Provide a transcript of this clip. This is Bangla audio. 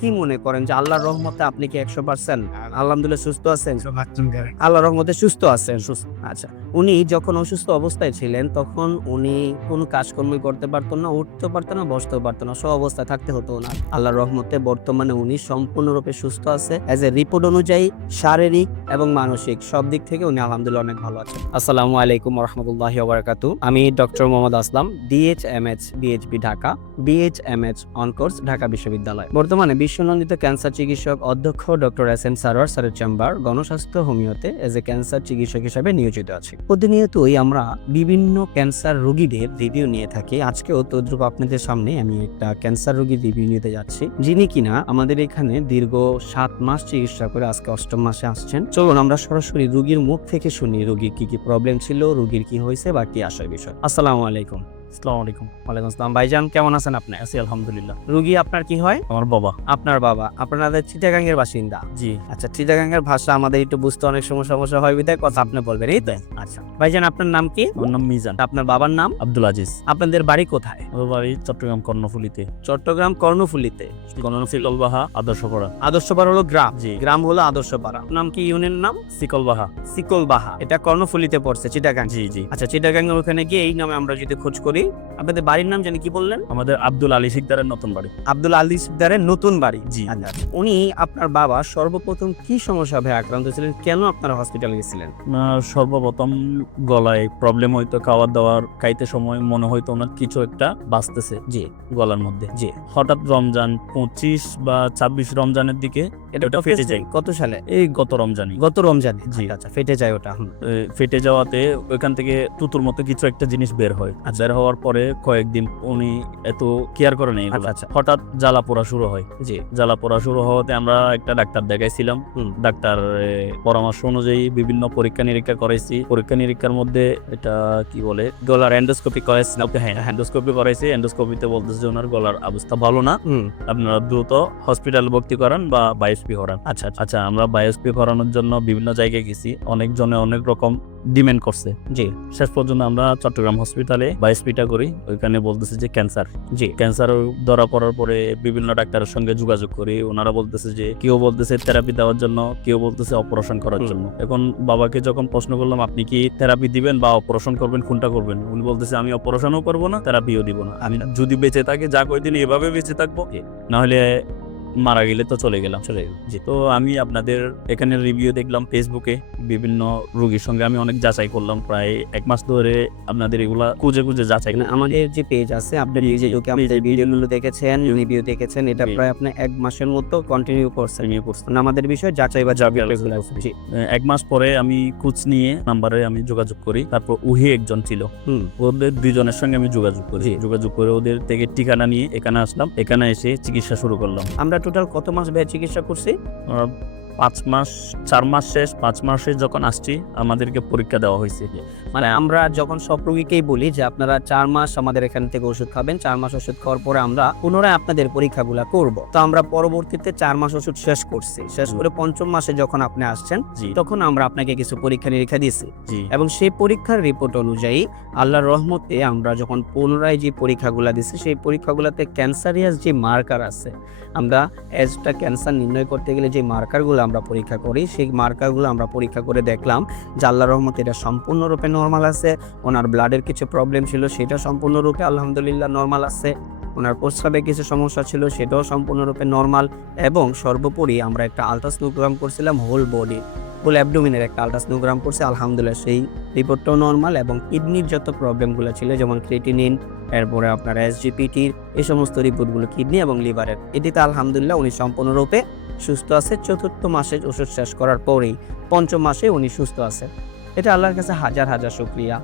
কি মনে করেন যে আল্লাহর রহমতে আপনি কি 100% আলহামদুলিল্লাহ সুস্থ আছেন? আল্লাহর রহমতে সুস্থ আছেন। আচ্ছা। উনি যখন অসুস্থ অবস্থায় ছিলেন তখন উনি কোনো কাজকর্মই করতে পারতেন না, উঠতেও পারতেন না, বসতেও পারতেন না। অবস্থায় থাকতে হতো উনার। আল্লাহর রহমতে বর্তমানে উনি সম্পূর্ণরূপে সুস্থ আছে। অ্যাজ এ রিপোর্ট অনুযায়ী শারীরিক এবং মানসিক সব দিক থেকে উনি আলহামদুলিল্লাহ অনেক ভালো আছেন। আসসালামু আলাইকুম ওয়া রাহমাতুল্লাহি ওয়া বারাকাতুহু। আমি doctor Mohammad Aslam, DHMH BHB Dhaka, BHMH on course Dhaka বিশ্ববিদ্যালয়। বর্তমানে বিশ্বনন্দিত ক্যান্সার চিকিৎসক অধ্যক্ষ ডক্টর এস এম সারোয়ার স্যারের চেম্বার গণস্বাস্থ্য হোমিওতে এজ এ ক্যান্সার চিকিৎসক হিসেবে নিয়োজিত আছি। প্রতিনিয়তই আমরা বিভিন্ন ক্যান্সার রোগীদের রিভিউ নিয়ে থাকি। আজকেও তদ্রুপ আপনাদের সামনে আমি একটা ক্যান্সার রোগীর রিভিউ নিতে যাচ্ছি, যিনি কিনা আমাদের এখানে দীর্ঘ 7 মাস চিকিৎসা করে আজকে 8ম মাসে আসছেন। চলুন আমরা সরাসরি রোগীর মুখ থেকে শুনি রোগীর কি কি প্রবলেম ছিল, রোগীর কি হয়েছে বা কি আসার বিষয়। আসসালামু আলাইকুম। আসসালামু আলাইকুম। ওয়ালাইকুম আসসালাম। ভাইজান কেমন আছেন আপনি? আছি আলহামদুলিল্লাহ। রোগী আপনার কি হয়? আমার বাবা। আপনার বাবা। আপনাদের চিটাগাং এর বাসিন্দা? জি। আচ্ছা, চিটাগাং এর ভাষা আমাদের একটু বুঝতে অনেক সমস্যা হয় বিধায় কথা আপনি বলবেন, এই তো? আচ্ছা ভাইজান, আপনার নাম কি? আমার নাম মিজান। আপনার বাবার নাম? আব্দুল আজিজ। আপনাদের বাড়ি কোথায়? আমার বাড়ি চট্টগ্রাম কর্ণফুলীতে। চট্টগ্রাম কর্ণফুলীতে। সিকলবাহা আদর্শপাড়া। আদর্শপাড়া হলো গ্রাম? জি। গ্রাম হলো আদর্শপাড়া। নাম কি ইউনিয়ন নাম? সিকলবাহা। সিকলবাহা। এটা কর্ণফুলীতে পড়ছে, চিটাগাং? জি জি। আচ্ছা, চিটাগাং এর ওখানে গিয়ে এই নামে আমরা যদি খোঁজ করি, আপনাদের বাড়ির নাম জানি কি বললেন? আমাদের আব্দুল আলী সিকদারের নতুন বাড়ি। আব্দুল আলী সিকদারের নতুন বাড়ি? জি। আচ্ছা, উনি আপনার বাবা সর্বপ্রথম কি সমস্যা ভাবে আক্রান্ত ছিলেন, কেন আপনারা হসপিটালে গেছিলেন? সর্বপ্রথম গলায় প্রবলেম হইতো, খাওয়ার দাওয়ার খাইতে সময় মনে হইতো ওনার কিছু একটা বাঁচতেছে জি গলার মধ্যে। জি। হঠাৎ রমজান 25 বা 26 রমজানের দিকে এটা ফেটে যায়। কত সালে? এই গত রমজানে। গত রমজানে? জি। আচ্ছা, ফেটে যায় ওটা। ফেটে যাওয়াতে ওইখান থেকে তুতুর মতো কিছু একটা জিনিস বের হয়। বের হওয়ার পরে কয়েকদিন উনি এত কেয়ার করে নেই। আচ্ছা। হঠাৎ জ্বালা পোড়া শুরু হয়। জি। জ্বালা পোড়া শুরু হওয়াতে আমরা একটা ডাক্তার দেখাইছিলাম। ডাক্তার পরামর্শ অনুযায়ী বিভিন্ন পরীক্ষা নিরীক্ষা করাইছি। পরীক্ষা নিরীক্ষার মধ্যে এটা কি বলে, গলার এন্ডোস্কোপি করেছিলাম। হ্যাঁ, এন্ডোস্কোপি করাইছি। এন্ডোস্কোপিতে বলতেছে যে ওনার গলার অবস্থা ভালো না, আপনারা দ্রুত হসপিটাল ভর্তি করান বা বায়োপসি করান। আচ্ছা আচ্ছা, আমরা বায়োপসি করানোর জন্য বিভিন্ন জায়গায় গেছি, অনেকজনে অনেক রকম ডিমান্ড করছে। জি। শেষ পর্যন্ত আমরা চট্টগ্রাম হসপিটালে বায়োপসিটা করি। ওইখানে বলতেছে যে ক্যান্সার। জি। ক্যান্সার ধরা পড়ার পরে বিভিন্ন ডাক্তারের সঙ্গে যোগাযোগ করি। ওনারা বলতেছে যে কেউ বলতেছে থেরাপি দেওয়ার জন্য, কেউ বলতেছে অপারেশন করার জন্য। এখন বাবাকে যখন প্রশ্ন করলাম আপনি কি থেরাপি দিবেন বা অপারেশন করবেন, কোনটা করবেন, উনি বলতেছে আমি অপারেশনও করবো না, থেরাপিও দিব না। আমি যদি বেঁচে থাকি যা কয়দিন এভাবে বেঁচে থাকবো, না হলে মারা গেলে তো চলে গেলাম। জি। তো আমি আপনাদের এখানে রিভিউ দেখলাম ফেসবুকে, বিভিন্ন রোগীর সঙ্গে আমি অনেক যাচাই করলাম। প্রায় 1 মাস ধরে আপনাদের এগুলা খুঁজে যাচাই। আমাদের যে পেজ আছে, আপনি নিজে ঢুকে আমাদের ভিডিওগুলো দেখেছেন, রিভিউ দেখেছেন, এটা প্রায় আপনি 1 মাসের মতো কন্টিনিউ করছেন। আমাদের বিষয় যাচাই বা জি। 1 মাস পরে আমি খোঁজ নিয়ে নাম্বারে আমি যোগাযোগ করি। তারপর উহি একজন ছিল, ওদের 2 জনের সঙ্গে আমি যোগাযোগ করি। যোগাযোগ করে ওদের থেকে ঠিকানা নিয়ে এখানে আসলাম। এখানে এসে চিকিৎসা শুরু করলাম। আমরা টোটাল কত মাস ব্যয় চিকিৎসা করছি? 5 মাস, 4 মাস শেষ। 5 মাসে যখন আসছি আমাদেরকে পরীক্ষা দেওয়া হয়েছে। মানে আমরা যখন সব রোগীকেই বলি যে আপনারা 4 মাস আমাদের এখান থেকে ওষুধ খাবেন, 4 মাস ওষুধ খাওয়ার পরে আমরা পুনরায় আপনাদের পরীক্ষাগুলো করব। তো আমরা পরবর্তীতে 4 মাস ওষুধ শেষ করছি। শেষ করে 5ম মাসে যখন আপনি আসছেন, তখন আমরা আপনাকে কিছু পরীক্ষা নিরীক্ষা দিয়েছি, এবং সেই পরীক্ষার রিপোর্ট অনুযায়ী আল্লাহর রহমতে আমরা যখন পুনরায় যে পরীক্ষাগুলো দিচ্ছি, সেই পরীক্ষাগুলোতে ক্যান্সারিয়াস যে মার্কার আছে, আমরা এজটা ক্যান্সার নির্ণয় করতে গেলে যে মার্কারগুলো আমরা পরীক্ষা করি, সেই মার্কারগুলো আমরা পরীক্ষা করে দেখলাম যে আল্লাহর রহমতে এটা সম্পূর্ণরূপে নরমাল আছে। ওনার ব্লাডের কিছু প্রবলেম ছিল, সেটা সম্পূর্ণরূপে আলহামদুলিল্লাহ নরমাল আছে। ওনার প্রস্রাবে কিছু সমস্যা ছিল, সেটাও সম্পূর্ণরূপে নরমাল। এবং সর্বোপরি আমরা একটা আলট্রাসোনোগ্রাম করছিলাম, হোল বডি, হোল অ্যাবডোমিনের একটা আলট্রাসোনোগ্রাম করছি, আলহামদুলিল্লাহ সেই রিপোর্টটাও নরমাল। এবং কিডনির যত প্রবলেমগুলো ছিল, যেমন ক্রিয়েটিনিন, এরপরে আপনার এসজিপিটির এই সমস্ত রিপোর্টগুলো কিডনি এবং লিভারের, এটিতে আলহামদুলিল্লাহ উনি সম্পূর্ণরূপে সুস্থ আছে। 4র্থ মাসে ওষুধ শেষ করার পরেই 5ম মাসে উনি সুস্থ আছে। এটা আল্লাহর কাছে হাজার হাজার শুকরিয়া।